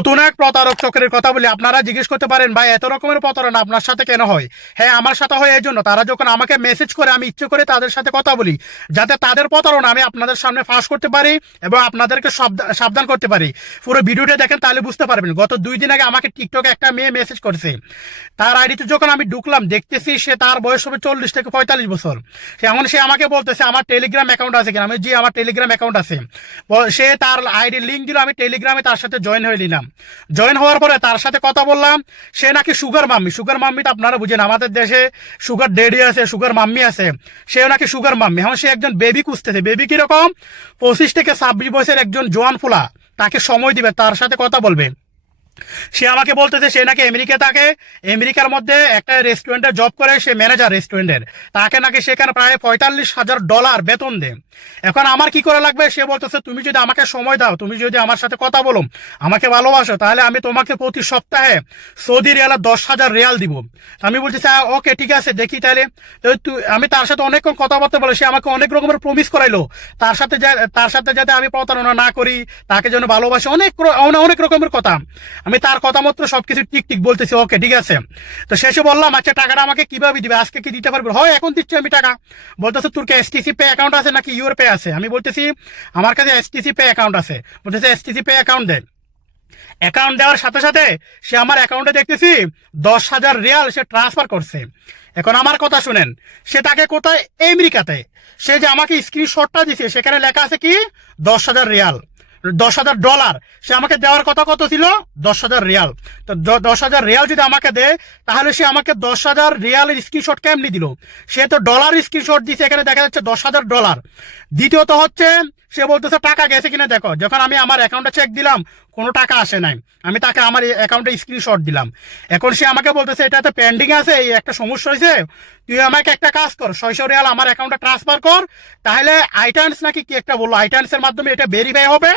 নতুন এক প্রতারক চক্রের কথা বলি। আপনারা জিজ্ঞেস করতে পারেন, ভাই এত রকমের প্রতারণা আপনার সাথে কেন হয়? হ্যাঁ, আমার সাথে হয় এই জন্য, তারা যখন আমাকে মেসেজ করে আমি ইচ্ছে করে তাদের সাথে কথা বলি, যাতে তাদের প্রতারণা আমি আপনাদের সামনে ফাঁস করতে পারি এবং আপনাদেরকে সাবধান করতে পারি। পুরো ভিডিওটা দেখেন, তাহলে বুঝতে পারবেন। গত 2 দিন আগে আমাকে টিকটকে একটা মেয়ে মেসেজ করেছে। তার আইডিতে যখন আমি ঢুকলাম, দেখতেছি সে তার বয়স হবে 40 থেকে 45 বছর। এখন সে আমাকে বলতেছে আমার টেলিগ্রাম অ্যাকাউন্ট আছে কিনা। আমি জি, আমার টেলিগ্রাম অ্যাকাউন্ট আছে। সে তার আইডির লিঙ্ক দিল, আমি টেলিগ্রামে তার সাথে জয়েন হয়ে নিলাম। জয়েন হওয়ার পরে তার সাথে কথা বললাম। সে নাকি সুগার মাম্মি। সুগার মাম্মি তো আপনারা বুঝেন, আমাদের দেশে সুগার ডেডি আছে, সুগার মাম্মি আছে। সেও নাকি সুগার মাম্মি। এখন সে একজন বেবি খুঁজতেছে। বেবি কিরকম? 25 থেকে 26 বছরের একজন জোয়ান ফোলা, তাকে সময় দিবে, তার সাথে কথা বলবে। সে আমাকে বলতেছে সে নাকি আমেরিকা থাকে, আমেরিকার মধ্যে একটা রেস্টুরেন্টে জব করে, সে ম্যানেজার রেস্টুরেন্টের। তাকে নাকি সেখানে প্রায় $45,000 বেতন দেয়। এখন আমার কি করে লাগবে? সে বলতেছে তুমি যদি আমাকে সময় দাও, তুমি যদি আমার সাথে কথা বলো, আমাকে ভালোবাসো, তাহলে আমি তোমাকে প্রতি সপ্তাহে সৌদি রিয়ালে 10,000 রিয়াল দিব। আমি বলতেছি ওকে ঠিক আছে, দেখি তাহলে। আমি তার সাথে অনেকক্ষণ কথাবার্তা বলে সে আমাকে অনেক রকমের প্রমিস করাইলো তার সাথে যাতে আমি প্রতারণা না করি, তাকে যেন ভালোবাসি, অনেক রকমের কথা। আমি তার কথা মতো সবকিছু টিক বলতেছি, ওকে ঠিক আছে। তো শেষে বললাম আচ্ছা টাকাটা আমাকে কিভাবে দিবে, আজকে কি দিতে পারবে? হয় এখন দিচ্ছি আমি টাকা। বলতেছে তোর কি এসটিসি পে অ্যাকাউন্ট আছে নাকি ইউর পে আছে? আমি বলতেছি আমার কাছে এসটিসি পে অ্যাকাউন্ট আছে। বলতেছে এসটিসি পে অ্যাকাউন্ট দেন। অ্যাকাউন্ট দেওয়ার সাথে সাথে সে আমার অ্যাকাউন্টে দেখতেছি 10,000 রিয়াল সে ট্রান্সফার করছে। এখন আমার কথা শুনেন, সে তাকে কোথায়? আমেরিকাতে। সে যে আমাকে স্ক্রিনশটটা দিছে, সেখানে লেখা আছে কি 10,000 রিয়াল, $10,000। সে আমাকে দেওয়ার কথা কত ছিল? 10,000 রিয়াল। তো 10,000 রিয়াল যদি আমাকে দেয়, তাহলে সে আমাকে 10,000 রিয়ালের স্ক্রিনশট কেমনি দিল? সে তো ডলার স্ক্রিনশট দিছে, এখানে দেখা যাচ্ছে $10,000। দ্বিতীয়ত হচ্ছে সে বলতেছে টাকা গেছে কিনা দেখো। যখন আমি আমার অ্যাকাউন্টে চেক দিলাম, কোনো টাকা আসে নাই। আমি তাকে আমার অ্যাকাউন্টে স্ক্রিনশট দিলাম। এখন সে আমাকে বলতেছে এটাতে পেন্ডিং আছে, এই একটা সমস্যা হয়েছে, তুই আমাকে একটা কাজ কর, 600 রিয়াল আমার অ্যাকাউন্টে ট্রান্সফার কর। তাহলে আইটান্স নাকি কি একটা বললো, আইটান্স এর মাধ্যমে এটা ভেরিফাই হবে।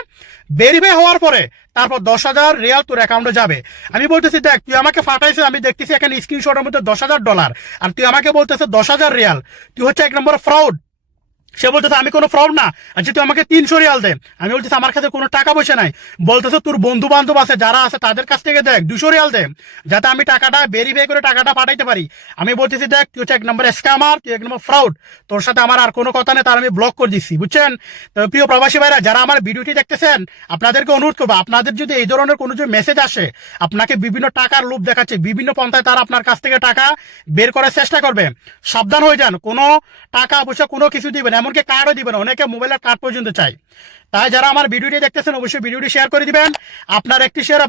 ভেরিফাই হওয়ার পরে তারপর 10,000 রিয়াল তোর অ্যাকাউন্টে যাবে। আমি বলতেছি দেখ, তুই আমাকে ফাটাইছিস, আমি দেখতেছি এখানে স্ক্রিনশটের মধ্যে $10,000, আর তুই আমাকে বলতেছে 10,000 রিয়াল। তুই হচ্ছে 1 নম্বর ফ্রড। সে বলতেছে আমি কোনো ফ্রড না। আচ্ছা তুই আমাকে 300 রিয়াল দে। আমি বলতেছি আমার কাছে কোনো টাকা পয়সা নাই। বলতেছে তোর বন্ধু বান্ধব আছে, যারা আছে তাদের কাছ থেকে দেখ 200 রিয়াল দে, যাতে আমি টাকাটা ভেরিফাই করে টাকাটা পাঠাইতে পারি। আমি বলতেছি দেখ, তুই হচ্ছে 1 নম্বর স্ক্যামার, তুই 1 নম্বর ফ্রড, তোর সাথে আমার আর কোনো কথা নেই, তার আমি ব্লক করে দিচ্ছি, বুঝছেন? তো প্রিয় প্রবাসী ভাইরা, যারা আমার ভিডিওটি দেখতেছেন, আপনাদেরকে অনুরোধ করবো, আপনাদের যদি এই ধরনের কোনো যে মেসেজ আসে, আপনাকে বিভিন্ন টাকার লোভ দেখাচ্ছে, বিভিন্ন পন্থায় তারা আপনার কাছ থেকে টাকা বের করার চেষ্টা করবে, সাবধান হয়ে যান। কোনো টাকা পয়সা কোনো কিছু দিবেন, এমনকি কার্ডও দিবেন, অনেকে মোবাইলের কার্ড পর্যন্ত চাই। তাই যারা আমার ভিডিওটি দেখতেছেন, অবশ্যই ভিডিওটি শেয়ার করে দিবেন। আপনার একটি শেয়ার